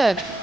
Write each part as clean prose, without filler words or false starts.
তাহলে।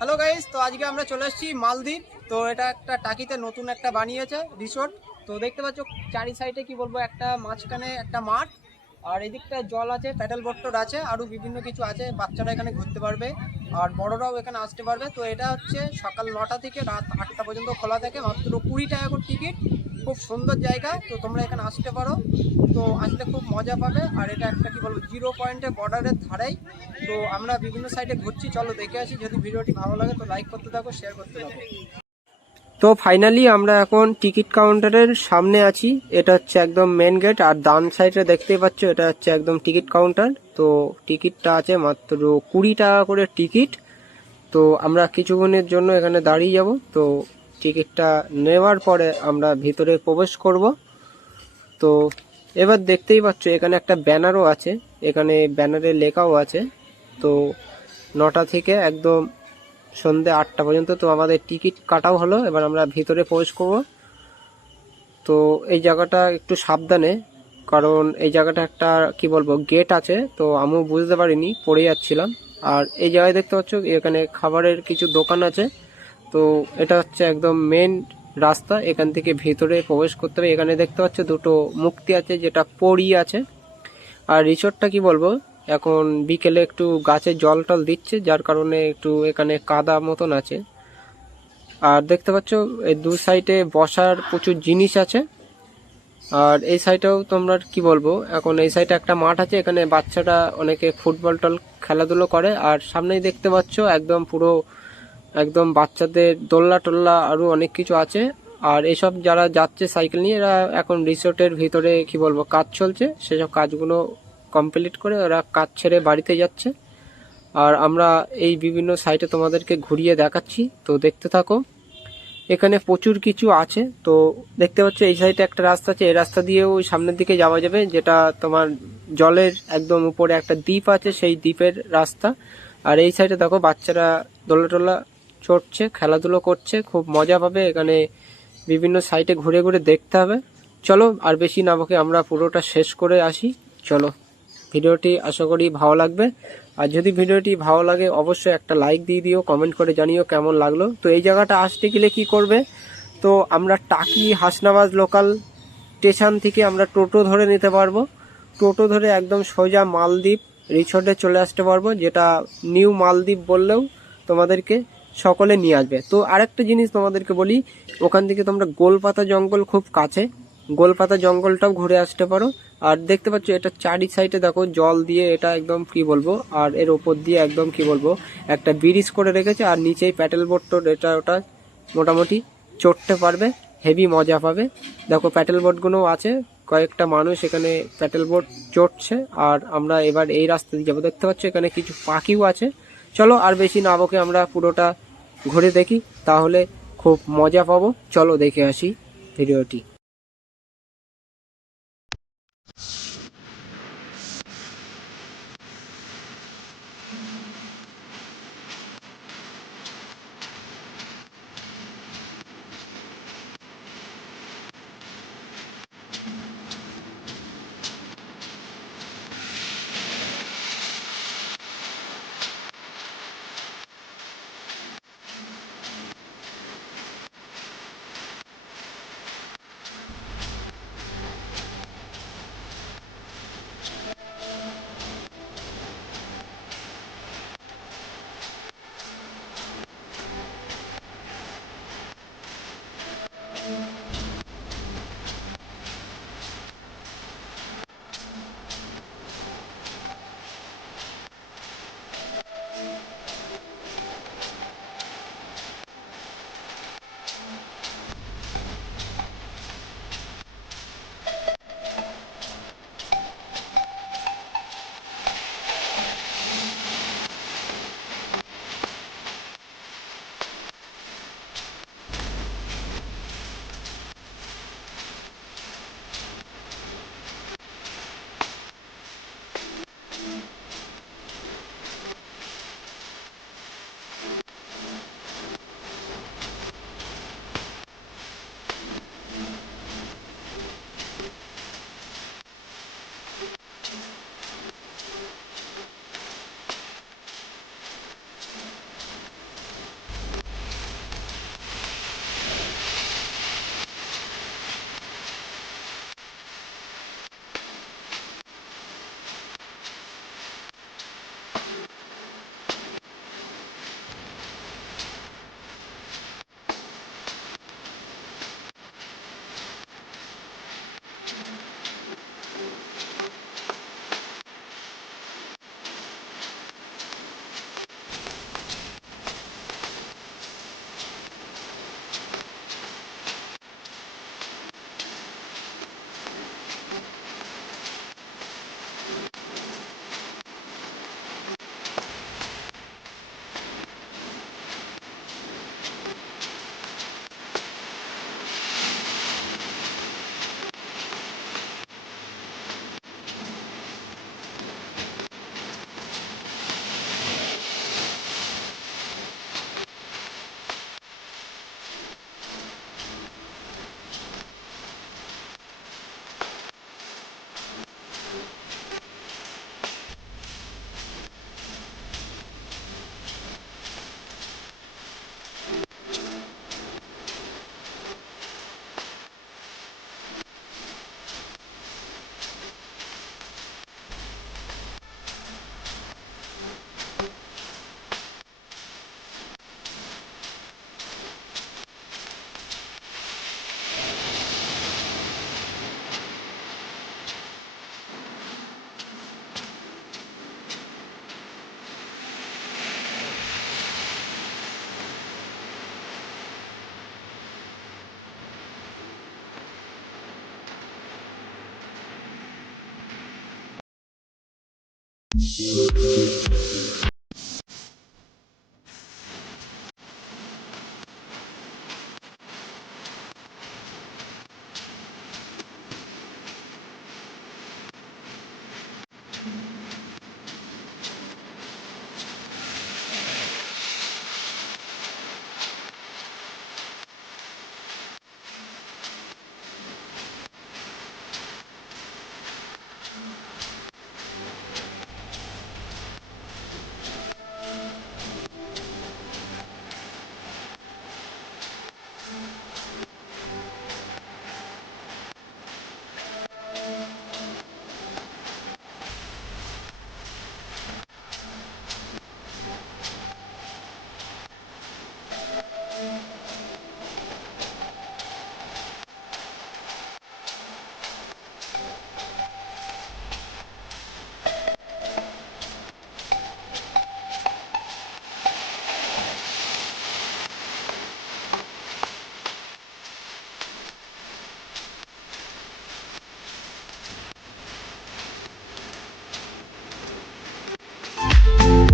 Hello guys, তো আজকে আমরা চলে এসেছি মালদ্বীপ। তো এটা একটা টাকিতে নতুন একটা বানিয়েছে রিসোর্ট। তো দেখতে পাচ্ছ চারি সাইডে কি বলবো, একটা মাঝখানে একটা মাঠ, আর এদিকটা জল আছে, প্যাডেল বোট আছে, আরও বিভিন্ন কিছু আছে। বাচ্চারা এখানে ঘুরতে পারবে আর বড়রাও এখানে আসতে পারবে। তো এটা হচ্ছে সকাল 9টা থেকে রাত 8টা পর্যন্ত খোলা থাকে, মাত্র 20 টাকা করে টিকিট। খুব সুন্দর জায়গা, তো তোমরা এখানে আসতে পারো। তো আসলে খুব মজা পাবে। আর এটা একটা কি বলবো, 0 পয়েন্টে বর্ডারের ধারেই। তো আমরা বিভিন্ন সাইডে ঘুরছি, চলো দেখে আসি। যদি ভিডিওটি ভালো লাগে তো লাইক করতে থাকো, শেয়ার করতে থাকো। তো ফাইনালি আমরা এখন টিকিট কাউন্টারের সামনে আছি। এটা হচ্ছে একদম মেন গেট, আর ডান সাইডে দেখতেই পাচ্ছ এটা হচ্ছে একদম টিকিট কাউন্টার। তো টিকিটটা আছে মাত্র 20 টাকা করে টিকিট। তো আমরা কিছুক্ষণের জন্য এখানে দাঁড়িয়ে যাব। তো টিকিটটা নেওয়ার পরে আমরা ভিতরে প্রবেশ করব। তো এবার দেখতেই পাচ্ছ এখানে একটা ব্যানারও আছে, এখানে ব্যানারে লেখাও আছে। তো 9টা থেকে একদম সন্ধ্যে 8টা পর্যন্ত তো আমাদের টিকিট কাটাও হলো। এবার আমরা ভিতরে প্রবেশ করব। তো এই জায়গাটা একটু সাবধানে, কারণ এই জায়গাটা একটা কি বলবো গেট আছে, তো আমিও বুঝতে পারিনি, পড়ে যাচ্ছিলাম। আর এই জায়গায় দেখতে পাচ্ছ এখানে খাবারের কিছু দোকান আছে। তো এটা হচ্ছে একদম মেন রাস্তা, এখান থেকে ভেতরে প্রবেশ করতে হবে। এখানে দেখতে পাচ্ছ দুটো মূর্তি আছে, যেটা পড়ি আছে। আর রিসোর্টটা কি বলবো, এখন বিকেলে একটু গাছে জল টল দিচ্ছে, যার কারণে একটু এখানে কাদা মতন আছে। আর দেখতে পাচ্ছ এই দু সাইডে বসার প্রচুর জিনিস আছে। আর এই সাইডেও তোমরা কি বলবো, এখন এই সাইডে একটা মাঠ আছে, এখানে বাচ্চারা অনেকে ফুটবল টল খেলাধুলো করে। আর সামনেই দেখতে পাচ্ছ একদম পুরো একদম বাচ্চাদের দোলনা টোল্লা আরো অনেক কিছু আছে। আর এসব যারা যাচ্ছে সাইকেল নিয়ে, এরা এখন রিসোর্টের ভিতরে কি বলবো কাজ চলছে, সেসব কাজগুলো কমপ্লিট করে ওরা কাজ ছেড়ে বাড়িতে যাচ্ছে। আর আমরা এই বিভিন্ন সাইটে তোমাদেরকে ঘুরিয়ে দেখাচ্ছি, তো দেখতে থাকো। এখানে প্রচুর কিছু আছে। তো দেখতে পাচ্ছ এই সাইডে একটা রাস্তা আছে, এই রাস্তা দিয়েও সামনের দিকে যাওয়া যাবে, যেটা তোমার জলের একদম উপরে একটা দ্বীপ আছে, সেই দ্বীপের রাস্তা। আর এই সাইডে দেখো বাচ্চারা দোলা টোলা চড়ছে, খেলাধুলো করছে, খুব মজা পাবে এখানে। বিভিন্ন সাইটে ঘুরে ঘুরে দেখতে হবে। চলো আর বেশি না বকে আমরা পুরোটা শেষ করে আসি, চলো। ভিডিওটি আশা করি ভালো লাগবে। আর যদি ভিডিওটি ভালো লাগে অবশ্যই একটা লাইক দিয়ে দিও, কমেন্ট করে জানিও কেমন লাগলো। তো এই জায়গাটা আসতে গেলে কি করবে, তো আমরা টাকি হাসনাবাদ লোকাল স্টেশন থেকে আমরা টোটো ধরে নিতে পারবো। টোটো ধরে একদম সোজা মালদ্বীপ রিসোর্টে চলে আসতে পারবো, যেটা নিউ মালদ্বীপ বললেও তোমাদেরকে সকলে নিয়ে আসবে। তো আরেকটা জিনিস তোমাদেরকে বলি, ওখান থেকে তোমরা গোলপাতা জঙ্গল খুব কাছে, গোলপাতা জঙ্গলটাও ঘুরে আসতে পারো। আর দেখতে পাচ্ছ এটা চারি সাইডে দেখো জল দিয়ে এটা একদম কি বলবো, আর এর ওপর দিয়ে একদম কি বলবো একটা ব্রিজ করে রেখেছে। আর নিচেই প্যাটেল বোট টোট এটা ওটা মোটামুটি চড়তে পারবে, হেভি মজা পাবে। দেখো প্যাটেল বোটগুলো আছে, কয়েকটা মানুষ এখানে প্যাটেল বোট চড়ছে। আর আমরা এবার এই রাস্তা দিয়ে যাবো। দেখতে পাচ্ছ এখানে কিছু পাখিও আছে। চলো আর বেশি না বকে আমরা পুরোটা ঘুরে দেখি, তাহলে খুব মজা পাবো। চলো দেখে আসি ভিডিওটি।